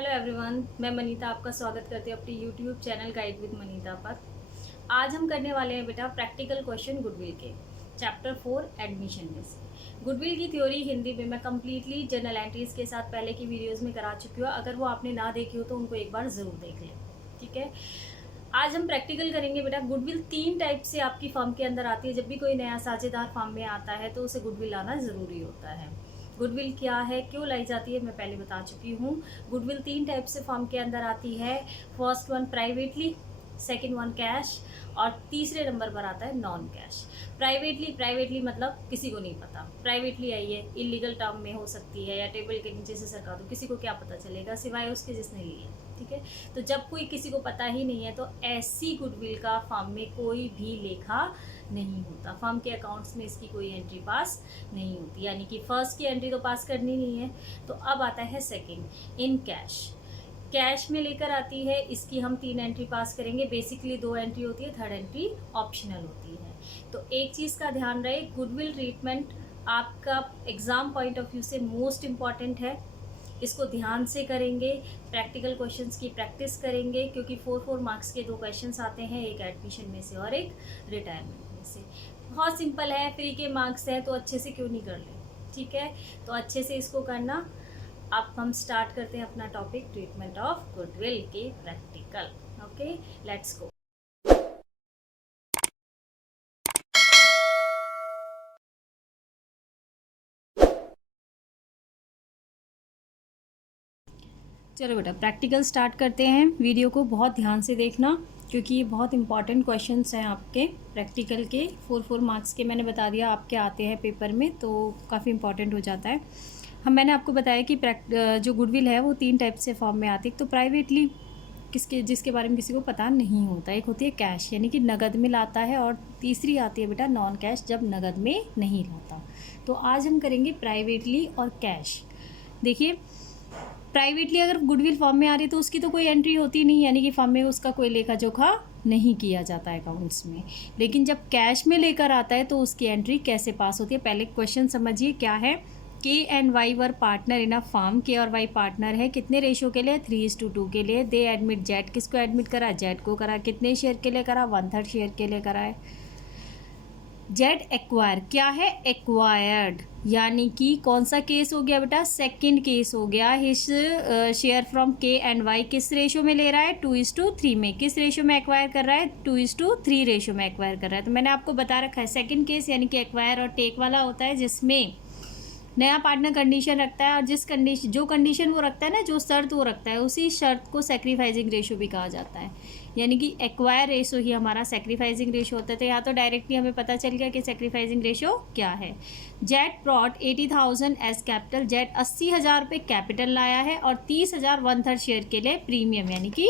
Hello everyone, मैं मनीता आपका स्वागत करती हूँ अपनी YouTube channel guide with Manita पर। आज हम करने वाले हैं बेटा प्रैक्टिकल क्वेश्चन गुडविल के चैप्टर 4 एडमिशन लिस्ट। गुडविल की थ्योरी हिंदी में मैं कम्प्लीटली जर्नल एंट्रीज के साथ पहले की वीडियोस में करा चुकी हूँ। अगर वो आपने ना देखी हो तो उनको एक बार ज़रूर देख लें, ठीक है। आज हम प्रैक्टिकल करेंगे बेटा। गुडविल 3 टाइप से आपकी फर्म के अंदर आती है। जब भी कोई नया साझेदार फर्म में आता है तो उसे गुडविल आना ज़रूरी होता है। गुडविल क्या है, क्यों लाई जाती है, मैं पहले बता चुकी हूँ। गुडविल 3 टाइप से फर्म के अंदर आती है। First one privately, second one cash और तीसरे नंबर पर आता है नॉन कैश। प्राइवेटली मतलब किसी को नहीं पता। प्राइवेटली आई है, इलीगल टर्म में हो सकती है या टेबल के नीचे से सरका दो, किसी को क्या पता चलेगा सिवाय उसके जिसने ली है, ठीक है। तो जब कोई किसी को पता ही नहीं है तो ऐसी गुडविल का फर्म में कोई भी लेखा नहीं होता। फर्म के अकाउंट्स में इसकी कोई एंट्री पास नहीं होती, यानी कि फर्स्ट की एंट्री तो पास करनी नहीं है। तो अब आता है सेकंड, इन कैश। कैश में लेकर आती है, इसकी हम 3 एंट्री पास करेंगे। बेसिकली 2 एंट्री होती है, थर्ड एंट्री ऑप्शनल होती है। तो एक चीज़ का ध्यान रहे, गुडविल ट्रीटमेंट आपका एग्ज़ाम पॉइंट ऑफ व्यू से मोस्ट इम्पॉर्टेंट है। इसको ध्यान से करेंगे, प्रैक्टिकल क्वेश्चंस की प्रैक्टिस करेंगे, क्योंकि 4 मार्क्स के 2 क्वेश्चंस आते हैं, एक एडमिशन में से और एक रिटायरमेंट में से। बहुत सिंपल है, फ्री के मार्क्स हैं तो अच्छे से क्यों नहीं कर ले, ठीक है। तो अच्छे से इसको करना। अब हम स्टार्ट करते हैं अपना टॉपिक, ट्रीटमेंट ऑफ गुडविल के प्रैक्टिकल। Okay, let's go. चलो बेटा प्रैक्टिकल स्टार्ट करते हैं। वीडियो को बहुत ध्यान से देखना, क्योंकि ये बहुत इंपॉर्टेंट क्वेश्चंस हैं आपके प्रैक्टिकल के। 4 मार्क्स के मैंने बता दिया आपके आते हैं पेपर में, तो काफ़ी इंपॉर्टेंट हो जाता है। मैंने आपको बताया कि जो गुडविल है वो 3 टाइप से फॉर्म में आती है। तो प्राइवेटली जिसके बारे में किसी को पता नहीं होता। एक होती है कैश, यानी कि नगद में लाता है, और तीसरी आती है बेटा नॉन कैश, जब नगद में नहीं लाता। तो आज हम करेंगे प्राइवेटली और कैश। देखिए, प्राइवेटली अगर गुडविल फॉर्म में आ रही है तो उसकी तो कोई एंट्री होती नहीं, यानी कि फॉर्म में उसका कोई लेखा जोखा नहीं किया जाता है अकाउंट्स में। लेकिन जब कैश में लेकर आता है तो उसकी एंट्री कैसे पास होती है, पहले क्वेश्चन समझिए क्या है। के and why were partner in a form. के और वाई पार्टनर है, कितने रेशो के लिए, 3:2 के लिए। दे एडमिट जेड, किसको एडमिट करा, जेड को करा। कितने शेयर के लिए करा, 1/3 शेयर के लिए करा है। जेड एक्वायर, क्या है, एक्वायर्ड, यानी कि कौन सा केस हो गया बेटा, सेकंड केस हो गया। हिज शेयर फ्रॉम के एंड वाई किस रेशो में ले रहा है, 2:3 में। किस रेशो में एक्वायर कर रहा है, 2:3 रेशो में एक्वायर कर रहा है। तो मैंने आपको बता रखा है सेकंड केस यानी कि एक्वायर और टेक वाला होता है, जिसमें नया पार्टनर कंडीशन रखता है, और जो कंडीशन वो रखता है ना, जो शर्त वो रखता है, उसी शर्त को सेक्रीफाइसिंग रेशो भी कहा जाता है। यानी कि एक्वायर रेशो ही हमारा सेक्रीफाइसिंग रेशो होता है। तो यहाँ तो डायरेक्टली हमें पता चल गया कि सेक्रीफाइसिंग रेशो क्या है। Z brought 80,000 as capital. Z 80,000 पे कैपिटल लाया है और 30,000 1/3 शेयर के लिए प्रीमियम यानी कि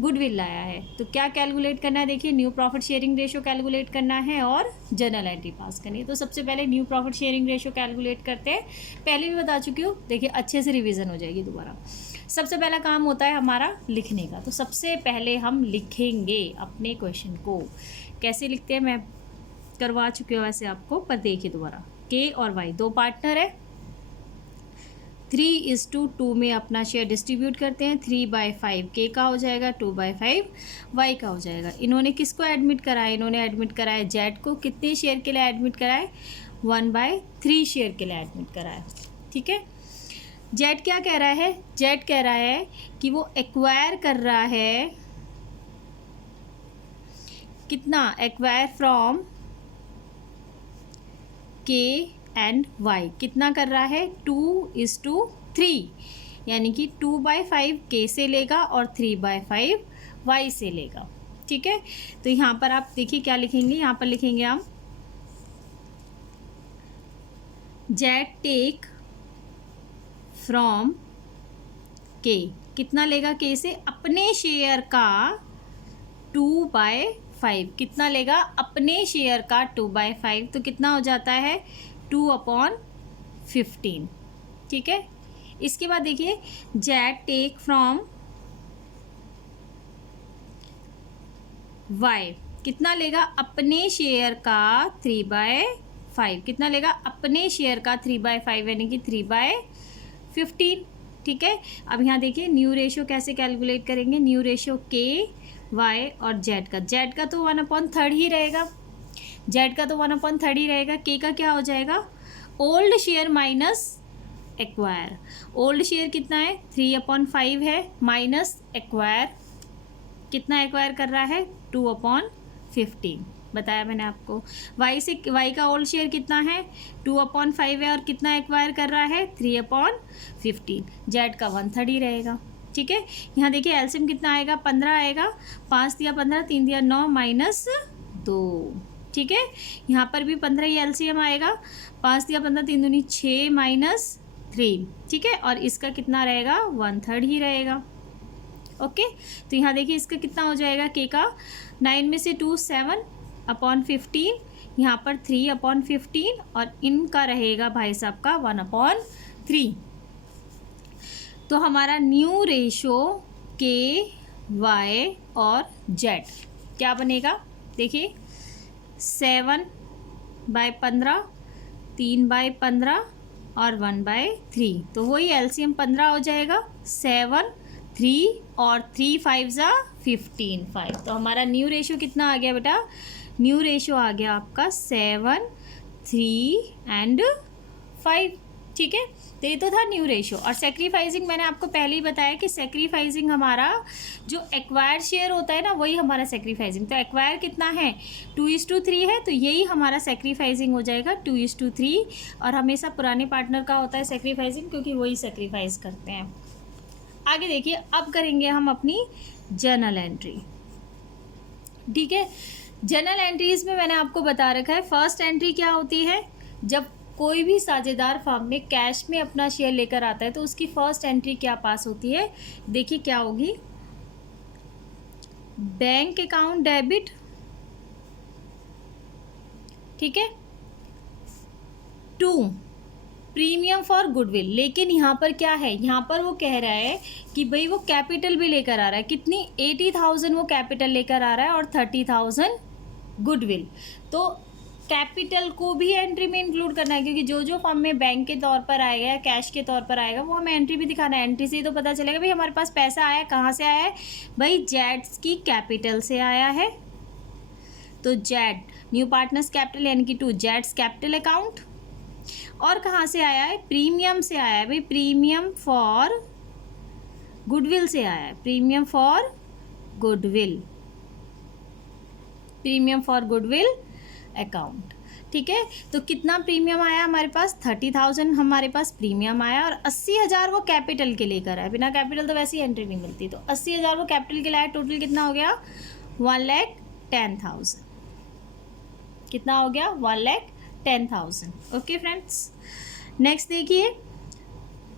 गुडविल लाया है। तो क्या कैलकुलेट करना है, देखिए new profit sharing ratio calculate करना है और जर्नल एंट्री पास करनी है। तो सबसे पहले new profit sharing ratio calculate करते हैं। पहले भी बता चुकी हूँ, देखिए अच्छे से रिवीजन हो जाएगी दोबारा। सबसे पहला काम होता है हमारा लिखने का। तो सबसे पहले हम लिखेंगे अपने क्वेश्चन को। कैसे लिखते हैं मैं करवा चुकी हूँ वैसे आपको, पर देखिए दोबारा। के और वाई 2 पार्टनर है, 3:2 में अपना शेयर डिस्ट्रीब्यूट करते हैं। 3/5 के का हो जाएगा, 2/5 वाई का हो जाएगा। इन्होंने किसको एडमिट कराया, इन्होंने एडमिट कराया जेड को। कितने शेयर के लिए एडमिट कराए, 1/3 शेयर के लिए एडमिट कराया, ठीक है। जेड क्या कह रहा है, जेड कह रहा है कि वो एक्वायर कर रहा है कितना, एक्वायर फ्रॉम के एंड वाई। कितना कर रहा है, 2:3, यानी कि 2/5 के से लेगा और 3/5 वाई से लेगा, ठीक है। तो यहाँ पर आप देखिए क्या लिखेंगे, यहाँ पर लिखेंगे हम जेड टेक फ्रॉम के। कितना लेगा के से, अपने शेयर का 2/5। कितना लेगा, अपने शेयर का 2/5। तो कितना हो जाता है, 2/15, ठीक है। इसके बाद देखिए जेड टेक फ्रॉम वाई। कितना लेगा, अपने शेयर का 3/5। कितना लेगा, अपने शेयर का 3/5 यानी कि 3/15, ठीक है। अब यहाँ देखिए न्यू रेशो कैसे कैलकुलेट करेंगे, न्यू रेशो के वाई और जेड का तो 1/3 ही रहेगा, जेड का तो 1/3 ही रहेगा। के का क्या हो जाएगा, old share minus acquire. Old share कितना है 3/5 है, माइनस एक्वायर कितना एक्वायर कर रहा है 2/15, बताया मैंने आपको। वाई का ओल्ड शेयर कितना है 2/5 है और कितना एक्वायर कर रहा है 3/15, जेड का 1/3 ही रहेगा, ठीक है। यहाँ देखिए एलसीएम कितना आएगा 15 आएगा, 5 दिया 15, 3 दिया 9 माइनस 2, ठीक है। यहाँ पर भी 15 ही एलसीएम आएगा, 5 दिया 15, 3 दूनी 6 माइनस 3, ठीक है। और इसका कितना रहेगा 1/3 ही रहेगा, ओके। तो यहाँ देखिए इसका कितना हो जाएगा के का 9 में से 2 7/15, यहाँ पर 3/15 और इनका रहेगा भाई साहब का 1/3। तो हमारा न्यू रेशो के वाई और जेड क्या बनेगा, देखिए 7/15, 3/15 और 1/3, तो वही एलसीएम 15 हो जाएगा, 7 3 और 3 5 ज़ा 15 5। तो हमारा न्यू रेशो कितना आ गया बेटा, न्यू रेशो आ गया आपका 7 3 एंड 5, ठीक है। तो ये तो था न्यू रेशो। और सेक्रीफाइसिंग मैंने आपको पहले ही बताया कि सेक्रीफाइसिंग हमारा जो एक्वायर्ड शेयर होता है ना वही हमारा सेक्रीफाइसिंग। तो एक्वायर कितना है 2:3 है, तो यही हमारा सेक्रीफाइसिंग हो जाएगा 2:3। और हमेशा पुराने पार्टनर का होता है सेक्रीफाइसिंग क्योंकि वही सेक्रीफाइस करते हैं। आगे देखिए अब करेंगे हम अपनी जर्नल एंट्री, ठीक है। जर्नल एंट्रीज में मैंने आपको बता रखा है फर्स्ट एंट्री क्या होती है, जब कोई भी साझेदार फर्म में कैश में अपना शेयर लेकर आता है तो उसकी फर्स्ट एंट्री क्या पास होती है, देखिए क्या होगी, बैंक अकाउंट डेबिट, ठीक है, टू प्रीमियम फॉर गुडविल। लेकिन यहाँ पर क्या है, यहाँ पर वो कह रहा है कि भाई वो कैपिटल भी लेकर आ रहा है, कितनी 80,000 वो कैपिटल लेकर आ रहा है और 30,000 गुडविल। तो कैपिटल को भी एंट्री में इंक्लूड करना है क्योंकि जो जो फर्म में बैंक के तौर पर आएगा या कैश के तौर पर आएगा वो हमें एंट्री भी दिखाना है। एंट्री से ही तो पता चलेगा भाई हमारे पास पैसा आया, कहाँ से आया है, भाई जेड्स की कैपिटल से आया है। तो जेड न्यू पार्टनर्स कैपिटल यानी कि टू जेड्स कैपिटल अकाउंट। और कहाँ से आया है, प्रीमियम से आया है भाई, प्रीमियम फॉर गुडविल से आया है, premium for goodwill, premium for goodwill account, ठीक है। तो कितना प्रीमियम आया हमारे पास 30,000 हमारे पास प्रीमियम आया और 80,000 वो कैपिटल के लेकर आया, बिना कैपिटल तो वैसे ही एंट्री नहीं मिलती। तो 80,000 वो कैपिटल के लाया, टोटल कितना हो गया 1,10,000, कितना हो गया 1,10,000, ओके फ्रेंड्स। नेक्स्ट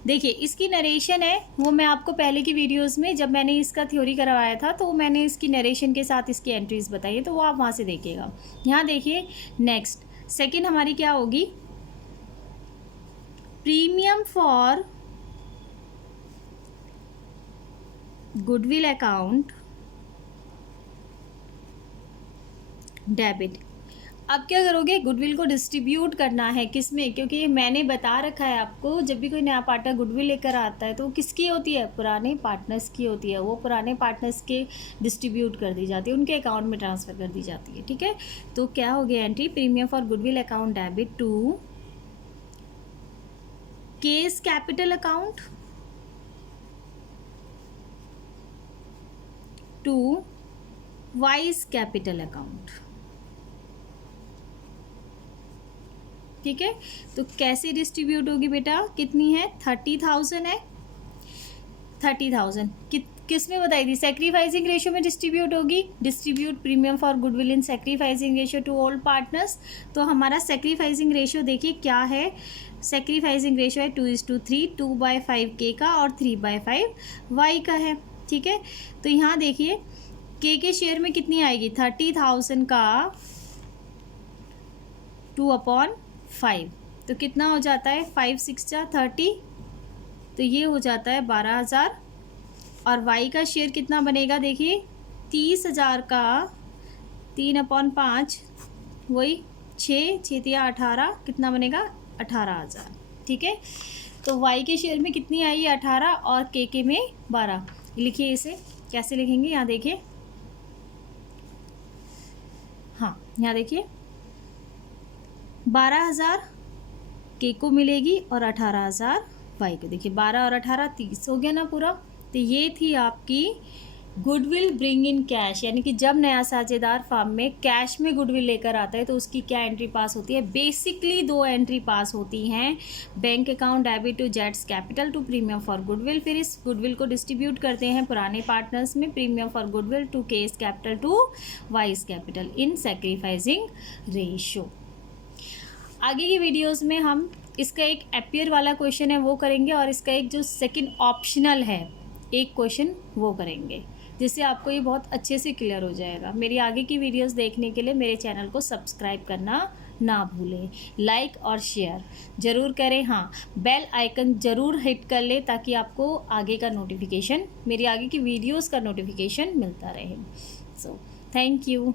देखिए इसकी नरेशन है वो मैं आपको पहले की वीडियोस में जब मैंने इसका थ्योरी करवाया था तो मैंने इसकी नरेशन के साथ इसकी एंट्रीज बताई है, तो वो आप वहाँ से देखिएगा। यहाँ देखिए नेक्स्ट सेकंड हमारी क्या होगी, premium for goodwill account debit. अब क्या करोगे, गुडविल को डिस्ट्रीब्यूट करना है किस में, क्योंकि मैंने बता रखा है आपको जब भी कोई नया पार्टनर गुडविल लेकर आता है तो किसकी होती है, पुराने पार्टनर्स की होती है। वो पुराने पार्टनर्स के डिस्ट्रीब्यूट कर दी जाती है, उनके अकाउंट में ट्रांसफ़र कर दी जाती है, ठीक है। तो क्या हो गया entry, premium for goodwill account debit to X's capital account to Y's capital account, ठीक है। तो कैसे डिस्ट्रीब्यूट होगी बेटा, कितनी है 30,000 है, 30,000 किस में बताई थी, सेक्रीफाइसिंग रेशियो में डिस्ट्रीब्यूट होगी। Distribute premium for goodwill in sacrificing ratio two all partners. तो हमारा सेक्रीफाइसिंग रेशियो देखिए क्या है, सेक्रीफाइसिंग रेशियो है 2:3, 2/5 के का और 3/5 वाई का है, ठीक है। तो यहाँ देखिए के शेयर में कितनी आएगी 30,000 का 2/5, तो कितना हो जाता है 5 6 जा 30, तो ये हो जाता है 12,000। और वाई का शेयर कितना बनेगा, देखिए 30,000 का 3/5 वही 6 6 18, कितना बनेगा 18,000, ठीक है। तो वाई के शेयर में कितनी आई है 18 और के में 12। लिखिए इसे कैसे लिखेंगे, यहाँ देखिए, हाँ यहाँ देखिए 12,000 के को मिलेगी और 18,000 वाई को। देखिए 12 और 18 30 हो गया ना पूरा। तो ये थी आपकी गुडविल ब्रिंग इन कैश, यानी कि जब नया साझेदार फार्म में कैश में गुडविल लेकर आता है तो उसकी क्या एंट्री पास होती है। बेसिकली 2 एंट्री पास होती हैं, बैंक अकाउंट डेबिट टू जेट्स capital to premium for goodwill. फिर इस गुडविल को डिस्ट्रीब्यूट करते हैं पुराने पार्टनर्स में, premium for goodwill to X's capital to Y's capital in sacrificing ratio. आगे की वीडियोस में हम इसका एक अपियर वाला क्वेश्चन है वो करेंगे और इसका एक जो सेकंड ऑप्शनल है एक क्वेश्चन वो करेंगे, जिससे आपको ये बहुत अच्छे से क्लियर हो जाएगा। मेरी आगे की वीडियोस देखने के लिए मेरे चैनल को सब्सक्राइब करना ना भूलें, लाइक और शेयर ज़रूर करें। हाँ, बेल आइकन ज़रूर हिट कर लें ताकि आपको आगे का नोटिफिकेशन, मेरी आगे की वीडियोस का नोटिफिकेशन मिलता रहे। So thank you.